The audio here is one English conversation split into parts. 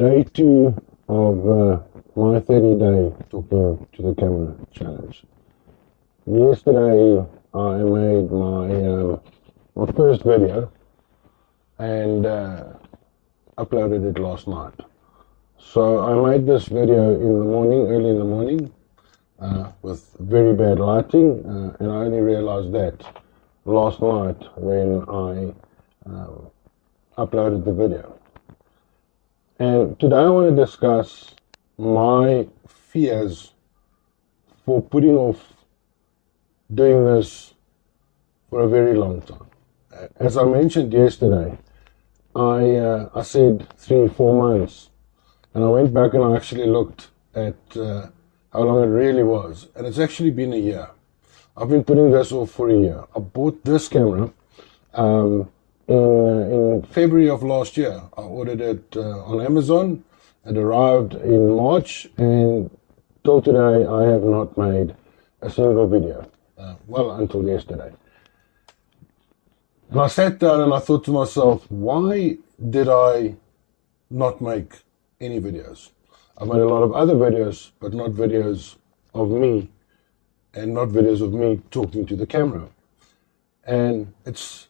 Day 2 of my 30-day talking to the camera challenge. Yesterday I made my first video and uploaded it last night. So I made this video in the morning, early in the morning, with very bad lighting, and I only realized that last night when I uploaded the video. And today I want to discuss my fears for putting off doing this for a very long time. As I mentioned yesterday, I said 3-4 months, and I went back and I actually looked at how long it really was, and it's actually been a year. I've been putting this off for a year. I bought this camera in February of last year. I ordered it on Amazon. It arrived in March, and till today I have not made a single video. Well, until yesterday. And I sat down and I thought to myself, why did I not make any videos? I've made a lot of other videos, but not videos of me, and not videos of me talking to the camera. And it's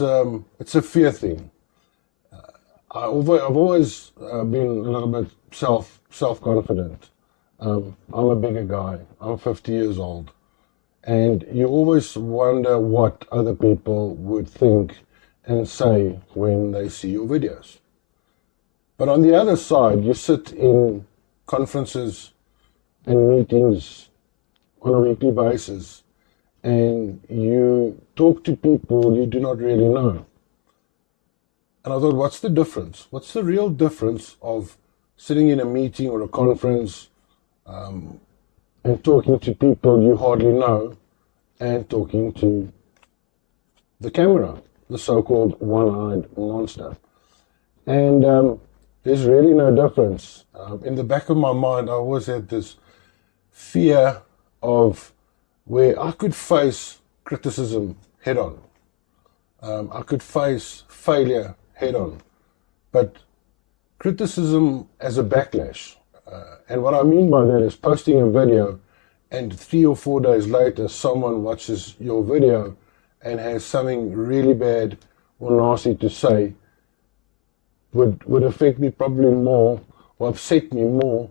a fear thing. I've always been a little bit self-confident. I'm a bigger guy. I'm 50 years old. And you always wonder what other people would think and say when they see your videos. But on the other side, you sit in conferences and meetings on a weekly basis, and you talk to people you do not really know. And I thought, what's the difference? What's the real difference of sitting in a meeting or a conference and talking to people you hardly know and talking to the camera, the so-called one-eyed monster? And there's really no difference. In the back of my mind, I always had this fear of where I could face criticism head on. I could face failure head on. But criticism as a backlash. And what I mean by that is posting a video and 3 or 4 days later someone watches your video and has something really bad or nasty to say would affect me probably more or upset me more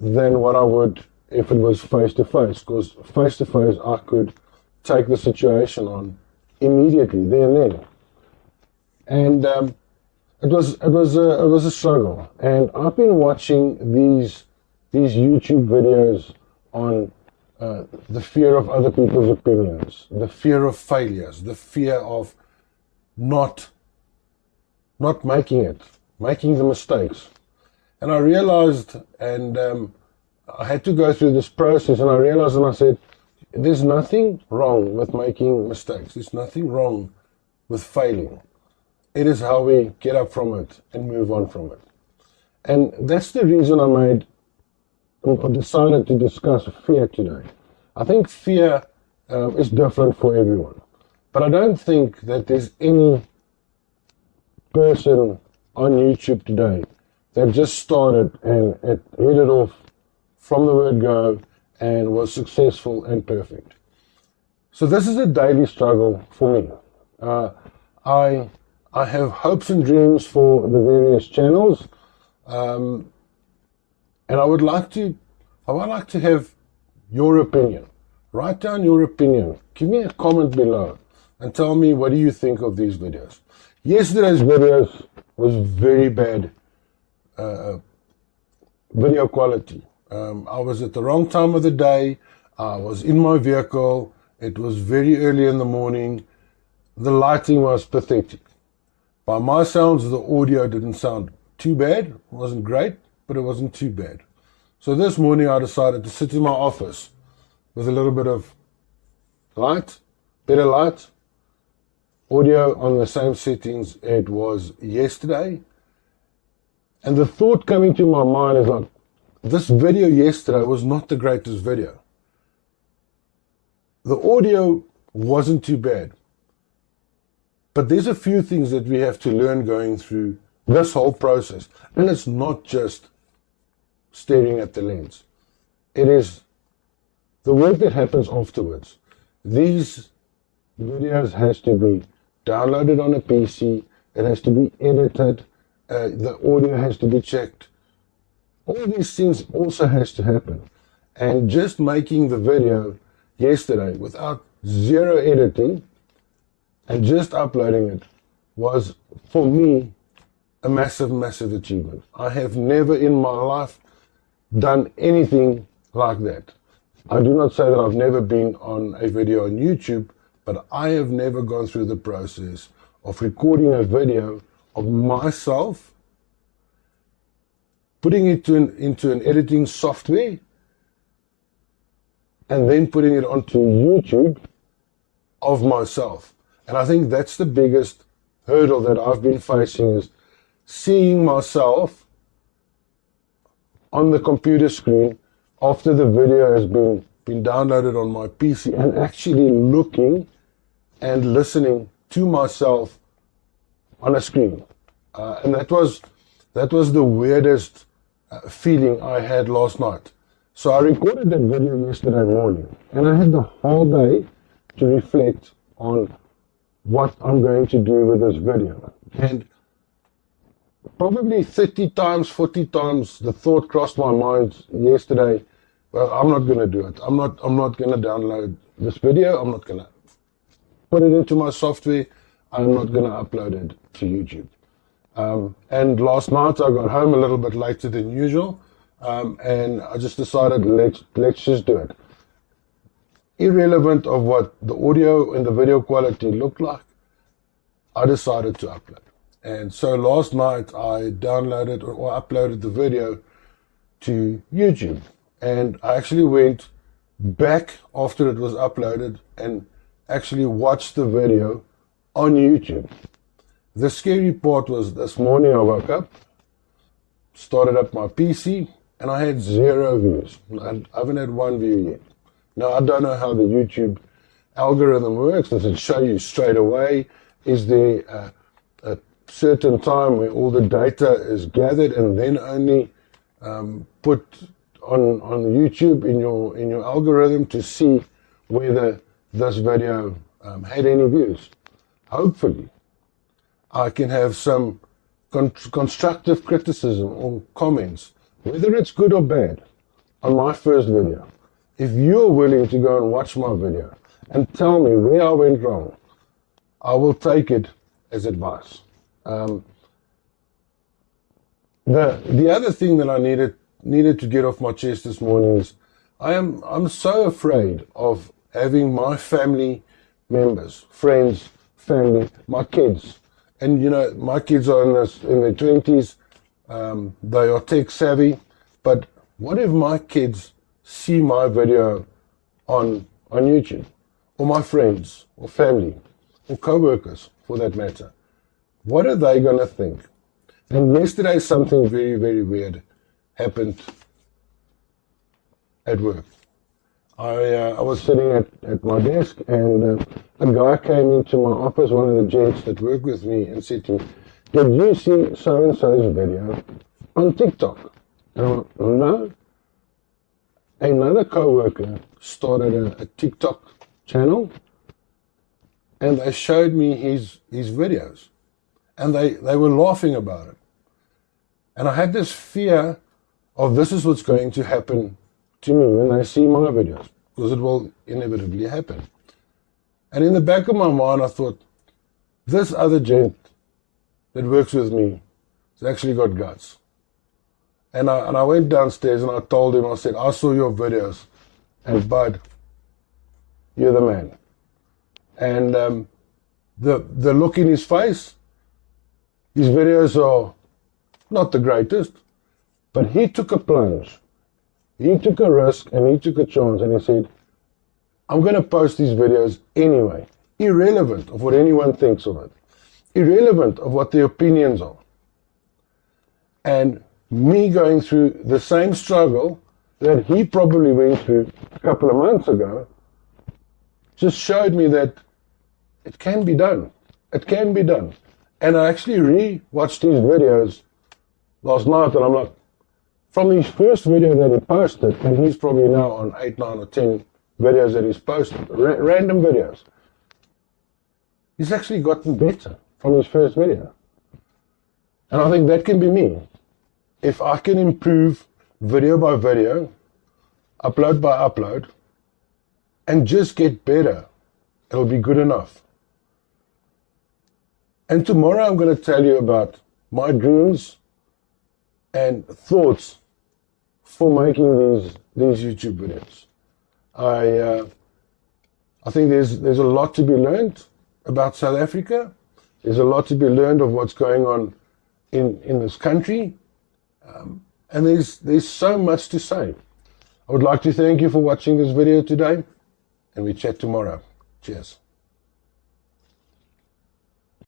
than what I would if it was face-to-face, because face-to-face I could take the situation on immediately, there and then. And it was a struggle. And I've been watching these YouTube videos on the fear of other people's opinions, the fear of failures, the fear of not making it, making the mistakes. And I realized, and I had to go through this process, and I realized, and I said, there's nothing wrong with making mistakes. There's nothing wrong with failing. It is how we get up from it and move on from it. And that's the reason I decided to discuss fear today. I think fear is different for everyone. But I don't think that there's any person on YouTube today that just started and it hit it off from the word go and was successful and perfect. So this is a daily struggle for me. I have hopes and dreams for the various channels, and I would like to have your opinion. Write down your opinion. Give me a comment below and tell me, what do you think of these videos? Yesterday's videos was very bad video quality. I was at the wrong time of the day. I was in my vehicle. It was very early in the morning. The lighting was pathetic. By my sounds, the audio didn't sound too bad. It wasn't great, but it wasn't too bad. So this morning I decided to sit in my office with a little bit of light, better light, audio on the same settings it was yesterday. And the thought coming to my mind is like, this video yesterday was not the greatest video. The audio wasn't too bad. But there's a few things that we have to learn going through this whole process. And it's not just staring at the lens. It is the work that happens afterwards. These videos has to be downloaded on a PC. It has to be edited. The audio has to be checked. All these things also has to happen. And just making the video yesterday without zero editing and just uploading it was, for me, a massive, massive achievement. I have never in my life done anything like that. I do not say that I've never been on a video on YouTube, but I have never gone through the process of recording a video of myself, putting it into an editing software, and then putting it onto YouTube of myself. And I think that's the biggest hurdle that I've been facing, is seeing myself on the computer screen after the video has been downloaded on my PC, and actually looking and listening to myself on a screen. And that was the weirdest feeling I had last night. So I recorded that video yesterday morning, and I had the whole day to reflect on what I'm going to do with this video. And probably 30 times, 40 times, the thought crossed my mind yesterday, well, I'm not going to do it. I'm not going to download this video. I'm not going to put it into my software. I'm not going to upload it to YouTube. And last night I got home a little bit later than usual, and I just decided let's just do it. Irrelevant of what the audio and the video quality looked like, I decided to upload. And so last night I downloaded or uploaded the video to YouTube. And I actually went back after it was uploaded and actually watched the video on YouTube. The scary part was this morning I woke up, started up my PC, and I had 0 views. I haven't had 1 view yet. Now, I don't know how the YouTube algorithm works. Does it show you straight away? Is there a certain time where all the data is gathered and then only put on YouTube in your algorithm to see whether this video had any views? Hopefully, I can have some constructive criticism or comments, whether it's good or bad, on my first video. If you're willing to go and watch my video and tell me where I went wrong, I will take it as advice. The other thing that I needed to get off my chest this morning is I'm so afraid of having my family members, friends, family, my kids, and my kids are in their 20s. They are tech savvy, but what if my kids see my video on YouTube, or my friends or family or co-workers for that matter? What are they going to think? And yesterday something very, very weird happened at work. I was sitting at my desk, and a guy came into my office, one of the gents that work with me, and said to me, "Did you see so-and-so's video on TikTok?" And I went, "No." Another co-worker started a TikTok channel, and they showed me his videos, and they were laughing about it. And I had this fear of this is what's going to happen to me when they see my videos, because it will inevitably happen. And in the back of my mind, I thought, this other gent that works with me has actually got guts. And I went downstairs and I told him, I said, "I saw your videos, and Bud, you're the man." And the look in his face, his videos are not the greatest, but he took a plunge. He took a risk and he took a chance, and he said, "I'm going to post these videos anyway, irrelevant of what anyone thinks of it, irrelevant of what their opinions are." And me going through the same struggle that he probably went through a couple of months ago just showed me that it can be done. It can be done. And I actually re-watched these videos last night, and I'm like, from his first video that he posted, and he's probably now on 8, 9, or 10 videos that he's posted, random videos, he's actually gotten better from his first video. And I think that can be me. If I can improve video by video, upload by upload, and just get better, it'll be good enough. And tomorrow I'm going to tell you about my dreams and thoughts for making these YouTube videos. I think there's a lot to be learned about South Africa. There's a lot to be learned of what's going on in this country. And there's so much to say. I would like to thank you for watching this video today, and we chat tomorrow. Cheers.